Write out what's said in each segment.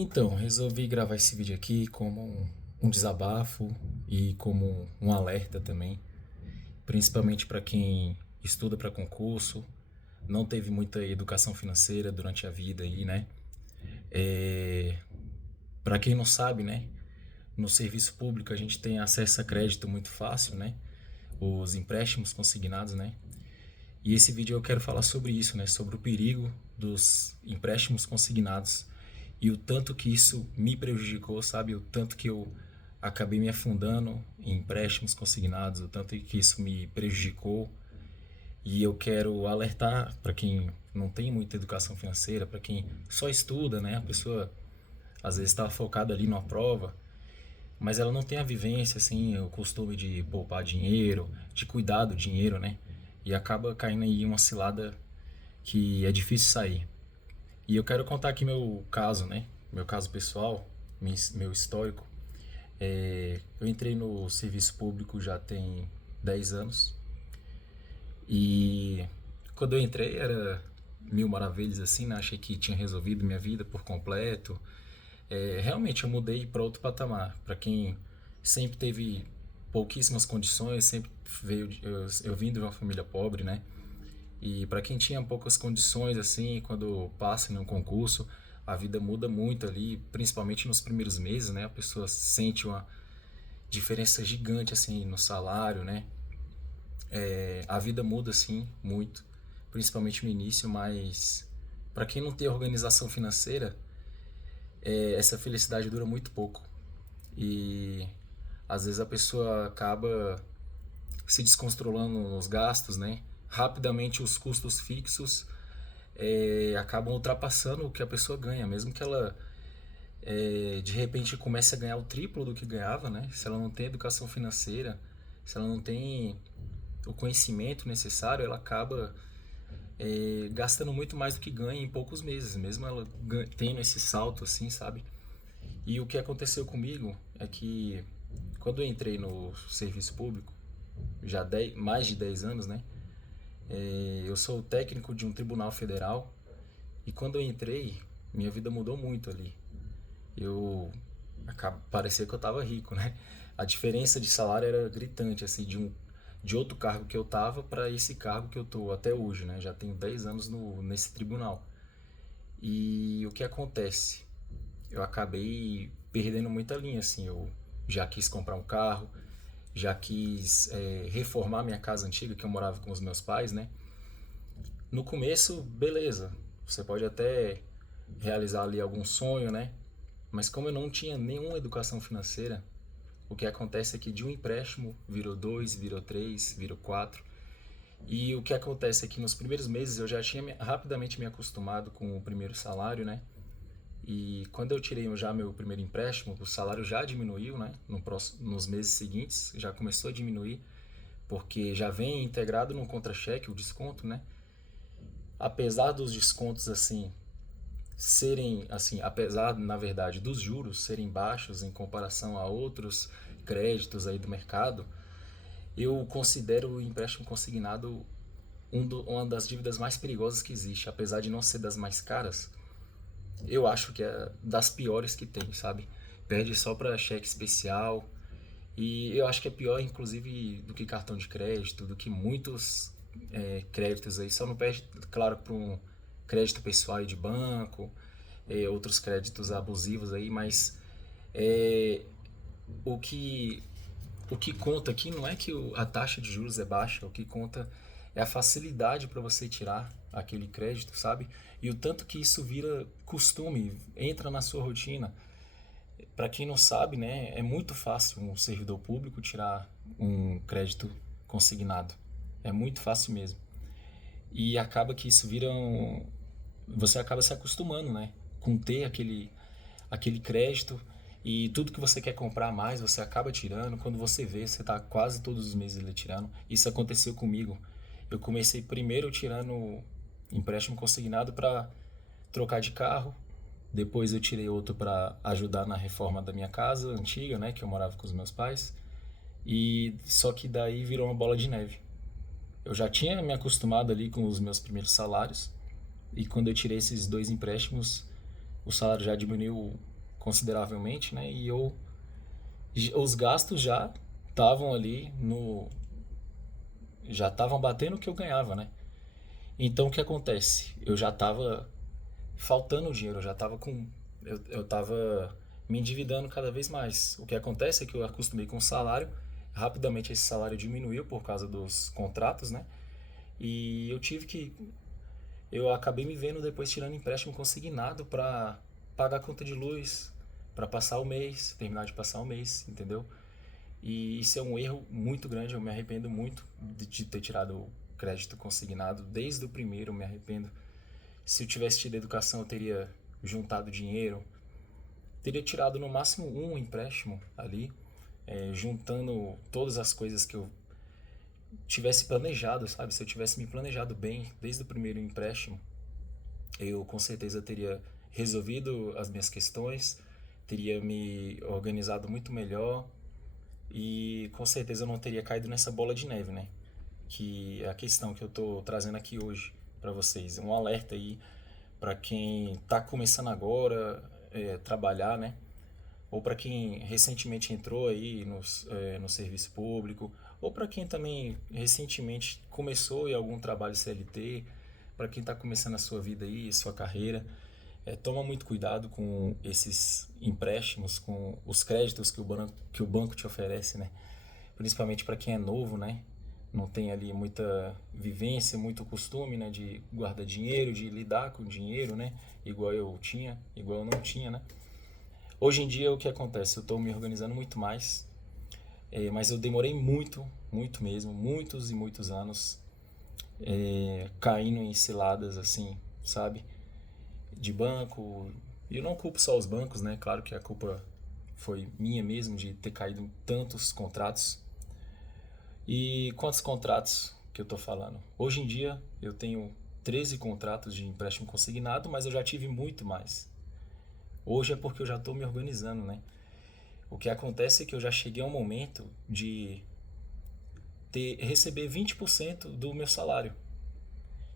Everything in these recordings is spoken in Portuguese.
Então, resolvi gravar esse vídeo aqui como um desabafo e como um alerta também, principalmente para quem estuda para concurso, não teve muita educação financeira durante a vida aí, né? Para quem não sabe, né? No serviço público a gente tem acesso a crédito muito fácil, né? Os empréstimos consignados, né? E esse vídeo eu quero falar sobre isso, né? Sobre o perigo dos empréstimos consignados e o tanto que isso me prejudicou, sabe? O tanto que eu acabei me afundando em empréstimos consignados, o tanto que isso me prejudicou. E eu quero alertar para quem não tem muita educação financeira, para quem só estuda, né? A pessoa às vezes está focada ali numa prova, mas ela não tem a vivência, assim, o costume de poupar dinheiro, de cuidar do dinheiro, né? E acaba caindo aí em uma cilada que é difícil sair. E eu quero contar aqui meu caso, né? Meu caso pessoal, meu histórico. Eu entrei no serviço público já tem 10 anos. E quando eu entrei era mil maravilhas assim, né? Achei que tinha resolvido minha vida por completo. Realmente eu mudei para outro patamar. Para quem sempre teve pouquíssimas condições, sempre veio. Eu vim de uma família pobre, né? E para quem tinha poucas condições, assim, quando passa em um concurso, a vida muda muito ali, principalmente nos primeiros meses, né? A pessoa sente uma diferença gigante, assim, no salário, né? A vida muda, assim, muito, principalmente no início, mas para quem não tem organização financeira, essa felicidade dura muito pouco. E às vezes a pessoa acaba se descontrolando nos gastos, né? Rapidamente os custos fixos acabam ultrapassando o que a pessoa ganha, mesmo que ela de repente comece a ganhar o triplo do que ganhava, né? Se ela não tem educação financeira, se ela não tem o conhecimento necessário, ela acaba gastando muito mais do que ganha em poucos meses, mesmo ela tendo esse salto assim, sabe? E o que aconteceu comigo é que quando eu entrei no serviço público, já mais de 10 anos, né? Eu sou técnico de um tribunal federal e quando eu entrei, minha vida mudou muito ali. Eu parecia que eu tava rico, né? A diferença de salário era gritante, assim, de outro cargo que eu tava para esse cargo que eu tô até hoje, né? Já tenho 10 anos nesse tribunal. E o que acontece? Eu acabei perdendo muita linha, assim, eu já quis comprar um carro, já quis reformar minha casa antiga, que eu morava com os meus pais, né? No começo, beleza, você pode até realizar ali algum sonho, né? Mas como eu não tinha nenhuma educação financeira, o que acontece é que de um empréstimo virou dois, virou três, virou quatro. E o que acontece é que nos primeiros meses eu já tinha rapidamente me acostumado com o primeiro salário, né? E quando eu tirei já meu primeiro empréstimo, o salário já diminuiu, né? Nos meses seguintes já começou a diminuir, porque já vem integrado no contra-cheque o desconto, né? Apesar dos descontos assim serem assim, apesar na verdade dos juros serem baixos em comparação a outros créditos aí do mercado, eu considero o empréstimo consignado uma das dívidas mais perigosas que existe, apesar de não ser das mais caras. Eu acho que é das piores que tem, sabe? Perde só para cheque especial e eu acho que é pior, inclusive, do que cartão de crédito, do que muitos créditos aí. Só não perde, claro, para um crédito pessoal de banco, outros créditos abusivos aí, mas é, o que o que conta aqui não é que a taxa de juros é baixa, o que conta é a facilidade para você tirar aquele crédito, sabe? E o tanto que isso vira costume, entra na sua rotina. Para quem não sabe, né, é muito fácil um servidor público tirar um crédito consignado. É muito fácil mesmo. E acaba que isso vira você acaba se acostumando, né, com ter aquele crédito e tudo que você quer comprar mais, você acaba tirando. Quando você vê, você está quase todos os meses ele tirando. Isso aconteceu comigo. Eu comecei primeiro tirando empréstimo consignado para trocar de carro. Depois eu tirei outro para ajudar na reforma da minha casa antiga, né, que eu morava com os meus pais. E só que daí virou uma bola de neve. Eu já tinha me acostumado ali com os meus primeiros salários e quando eu tirei esses dois empréstimos, o salário já diminuiu consideravelmente, né? E os gastos já estavam ali no, já estavam batendo o que eu ganhava, né? Então o que acontece? Eu já estava faltando dinheiro, eu já estava eu estava me endividando cada vez mais. O que acontece é que eu acostumei com o salário, rapidamente esse salário diminuiu por causa dos contratos, né? E eu acabei me vendo depois tirando empréstimo consignado para pagar a conta de luz, para passar o mês, terminar de passar o mês, entendeu? E isso é um erro muito grande, eu me arrependo muito de ter tirado o crédito consignado. Desde o primeiro eu me arrependo. Se eu tivesse tido educação, eu teria juntado dinheiro, teria tirado no máximo um empréstimo ali, juntando todas as coisas que eu tivesse planejado, sabe? Se eu tivesse me planejado bem desde o primeiro empréstimo, eu com certeza teria resolvido as minhas questões, teria me organizado muito melhor e com certeza eu não teria caído nessa bola de neve, né? Que é a questão que eu tô trazendo aqui hoje para vocês. Um alerta aí para quem está começando agora trabalhar, né? Ou para quem recentemente entrou aí no serviço público, ou para quem também recentemente começou em algum trabalho CLT, para quem está começando a sua vida aí, sua carreira, toma muito cuidado com esses empréstimos, com os créditos que o banco te oferece, né? Principalmente para quem é novo, né? Não tem ali muita vivência, muito costume, né? De guardar dinheiro, de lidar com dinheiro, né? Igual eu tinha, igual eu não tinha, né? Hoje em dia o que acontece? Eu estou me organizando muito mais, mas eu demorei muito, muito mesmo, muitos e muitos anos caindo em ciladas assim, sabe? De banco. E eu não culpo só os bancos, né? Claro que a culpa foi minha mesmo de ter caído em tantos contratos. E quantos contratos que eu tô falando? Hoje em dia eu tenho 13 contratos de empréstimo consignado, mas eu já tive muito mais. Hoje é porque eu já estou me organizando, né? O que acontece é que eu já cheguei a um momento de receber 20% do meu salário,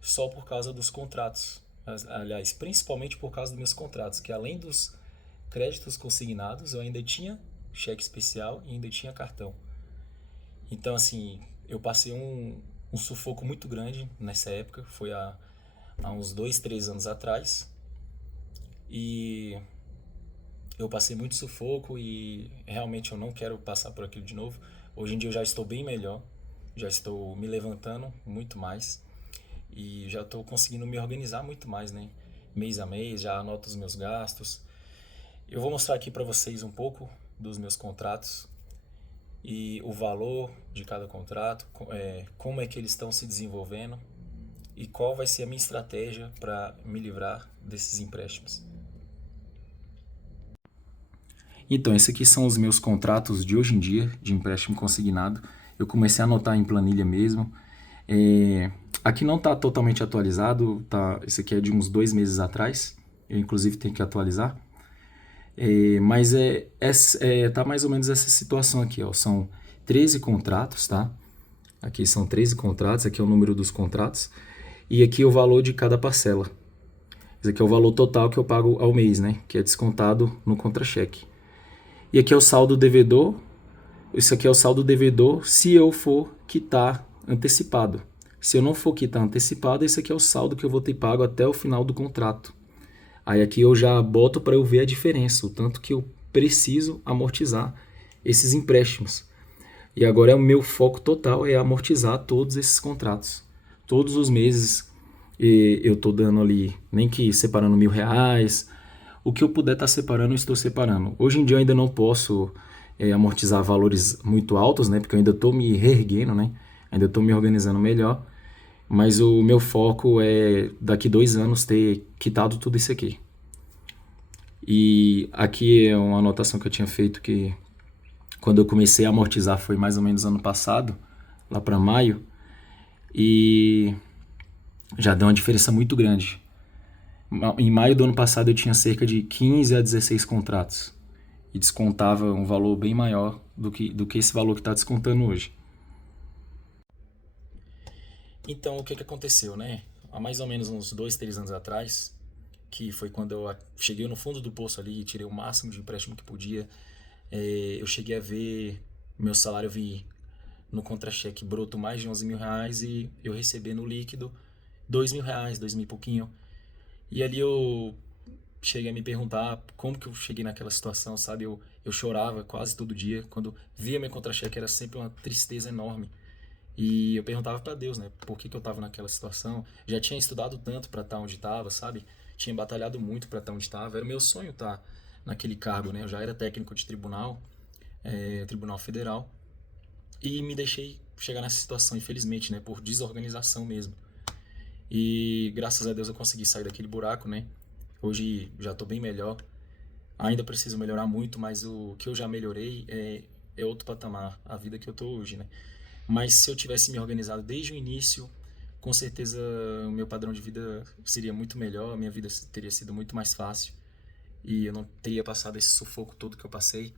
só por causa dos contratos. Aliás, principalmente por causa dos meus contratos, que além dos créditos consignados, eu ainda tinha cheque especial e ainda tinha cartão. Então, assim, eu passei um sufoco muito grande nessa época, foi há uns 2, 3 anos atrás, e eu passei muito sufoco e realmente eu não quero passar por aquilo de novo. Hoje em dia eu já estou bem melhor, já estou me levantando muito mais e já estou conseguindo me organizar muito mais, né? Mês a mês, já anoto os meus gastos. Eu vou mostrar aqui para vocês um pouco dos meus contratos e o valor de cada contrato, como é que eles estão se desenvolvendo e qual vai ser a minha estratégia para me livrar desses empréstimos. Então, esses aqui são os meus contratos de hoje em dia, de empréstimo consignado. Eu comecei a anotar em planilha mesmo. Aqui não está totalmente atualizado, tá? Esse aqui é de uns 2 meses atrás. Eu, inclusive, tenho que atualizar. Mas tá mais ou menos essa situação aqui, ó. São 13 contratos, tá? Aqui são 13 contratos, aqui é o número dos contratos. E aqui é o valor de cada parcela. Esse aqui é o valor total que eu pago ao mês, né? Que é descontado no contra-cheque. E aqui é o saldo devedor. Isso aqui é o saldo devedor se eu for quitar antecipado. Se eu não for quitar antecipado, esse aqui é o saldo que eu vou ter pago até o final do contrato. Aí aqui eu já boto para eu ver a diferença, o tanto que eu preciso amortizar esses empréstimos. E agora o meu foco total é amortizar todos esses contratos. Todos os meses eu estou dando ali, nem que separando R$ 1.000, o que eu puder estar separando, eu estou separando. Hoje em dia eu ainda não posso amortizar valores muito altos, né? Porque eu ainda estou me reerguendo, né? Ainda estou me organizando melhor. Mas o meu foco é daqui 2 anos ter quitado tudo isso aqui. E aqui é uma anotação que eu tinha feito que quando eu comecei a amortizar foi mais ou menos ano passado, lá para maio, e já deu uma diferença muito grande. Em maio do ano passado eu tinha cerca de 15 a 16 contratos e descontava um valor bem maior do que esse valor que está descontando hoje. Então, o que aconteceu, né? Há mais ou menos uns 2, 3 anos atrás, que foi quando eu cheguei no fundo do poço ali, tirei o máximo de empréstimo que podia. Eu cheguei a ver meu salário vir no contra-cheque bruto mais de R$ 11.000 e eu receber no líquido R$ 2.000, 2.000 e pouquinho. E ali eu cheguei a me perguntar como que eu cheguei naquela situação, sabe? Eu chorava quase todo dia. Quando via meu contra-cheque era sempre uma tristeza enorme. E eu perguntava para Deus, né? Por que eu estava naquela situação? Já tinha estudado tanto para estar onde estava, sabe? Tinha batalhado muito para estar onde estava. Era meu sonho estar naquele cargo, né? Eu já era técnico de tribunal, Tribunal Federal. E me deixei chegar nessa situação, infelizmente, né? Por desorganização mesmo. E graças a Deus eu consegui sair daquele buraco, né? Hoje já estou bem melhor. Ainda preciso melhorar muito, mas o que eu já melhorei é outro patamar, a vida que eu estou hoje, né? Mas se eu tivesse me organizado desde o início, com certeza o meu padrão de vida seria muito melhor, a minha vida teria sido muito mais fácil e eu não teria passado esse sufoco todo que eu passei.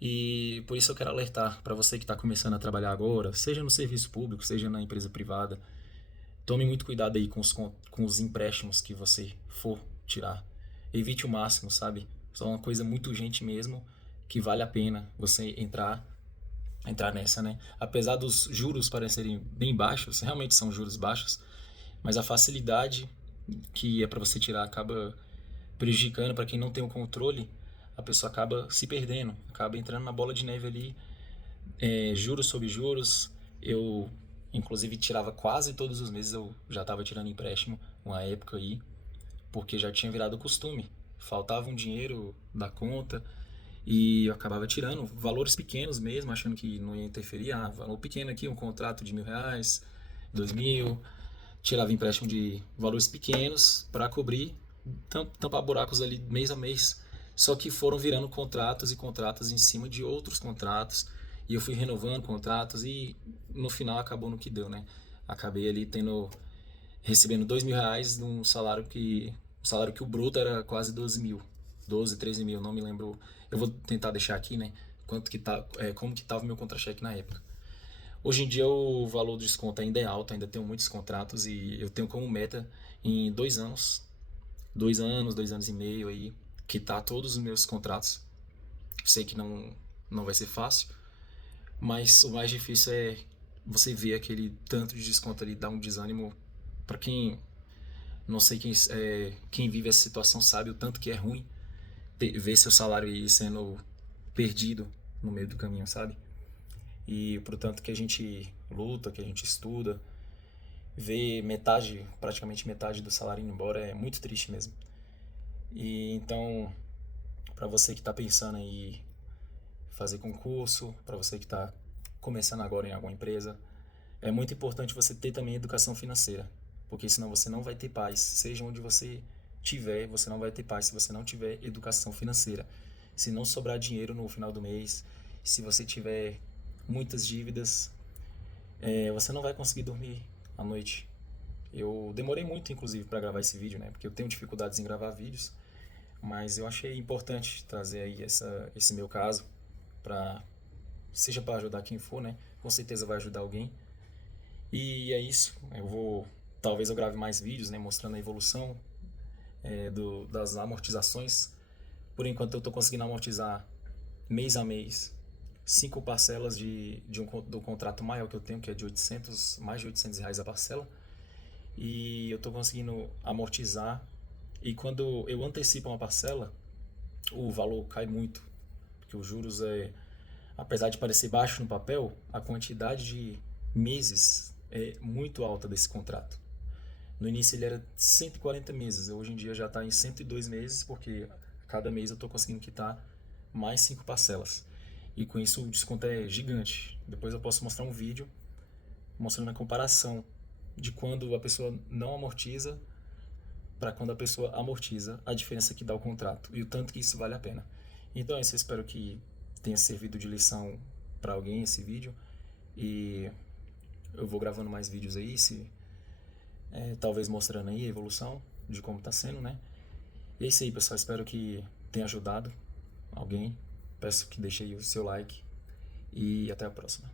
E por isso eu quero alertar para você que está começando a trabalhar agora, seja no serviço público, seja na empresa privada, tome muito cuidado aí com os empréstimos que você for tirar. Evite o máximo, sabe? Só uma coisa muito urgente mesmo, que vale a pena você entrar nessa, né? Apesar dos juros parecerem bem baixos, realmente são juros baixos, mas a facilidade que é para você tirar acaba prejudicando para quem não tem o controle, a pessoa acaba se perdendo, acaba entrando na bola de neve ali, juros sobre juros. Eu, inclusive, tirava quase todos os meses, eu já estava tirando empréstimo uma época aí, porque já tinha virado costume. Faltava um dinheiro da conta e eu acabava tirando valores pequenos mesmo, achando que não ia interferir. Ah, valor pequeno aqui, um contrato de R$ 1.000, 2.000. Tirava empréstimo de valores pequenos para cobrir, tampar buracos ali mês a mês. Só que foram virando contratos e contratos em cima de outros contratos. E eu fui renovando contratos e no final acabou no que deu, né? Acabei ali recebendo R$ 2.000 num salário que o bruto era quase 12.000, 12, 13 mil, não me lembro. Eu vou tentar deixar aqui, né? Como que tava o meu contra-cheque na época. Hoje em dia o valor do desconto ainda é alto, ainda tenho muitos contratos e eu tenho como meta em 2 anos, 2 anos e meio aí, quitar todos os meus contratos. Sei que não vai ser fácil, mas o mais difícil é você ver aquele tanto de desconto ali, dar um desânimo para quem, não sei quem vive essa situação sabe o tanto que é ruim ver seu salário aí sendo perdido no meio do caminho, sabe? E portanto que a gente luta, que a gente estuda, ver praticamente metade do salário indo embora é muito triste mesmo. E então, para você que está pensando em fazer concurso, para você que está começando agora em alguma empresa, é muito importante você ter também educação financeira, porque senão você não vai ter paz. Seja onde você tiver, você não vai ter paz se você não tiver educação financeira. Se não sobrar dinheiro no final do mês, se você tiver muitas dívidas, você não vai conseguir dormir à noite. Eu demorei muito, inclusive, para gravar esse vídeo, né? Porque eu tenho dificuldades em gravar vídeos, mas eu achei importante trazer aí esse meu caso, para seja para ajudar quem for, né? Com certeza vai ajudar alguém. E é isso. Talvez eu grave mais vídeos, né? Mostrando a evolução das amortizações. Por enquanto eu estou conseguindo amortizar mês a mês 5 parcelas do contrato maior que eu tenho, que é de mais de R$ 800 a parcela. E eu estou conseguindo amortizar. E quando eu antecipo uma parcela, o valor cai muito, porque os juros apesar de parecer baixo no papel, a quantidade de meses é muito alta desse contrato. No início ele era 140 meses, hoje em dia já está em 102 meses, porque cada mês eu estou conseguindo quitar mais 5 parcelas. E com isso o desconto é gigante. Depois eu posso mostrar um vídeo mostrando a comparação de quando a pessoa não amortiza para quando a pessoa amortiza, a diferença que dá o contrato e o tanto que isso vale a pena. Então é isso, eu espero que tenha servido de lição para alguém esse vídeo e eu vou gravando mais vídeos aí, talvez mostrando aí a evolução de como está sendo, né? E é isso aí, pessoal, espero que tenha ajudado alguém. Peço que deixe aí o seu like e até a próxima.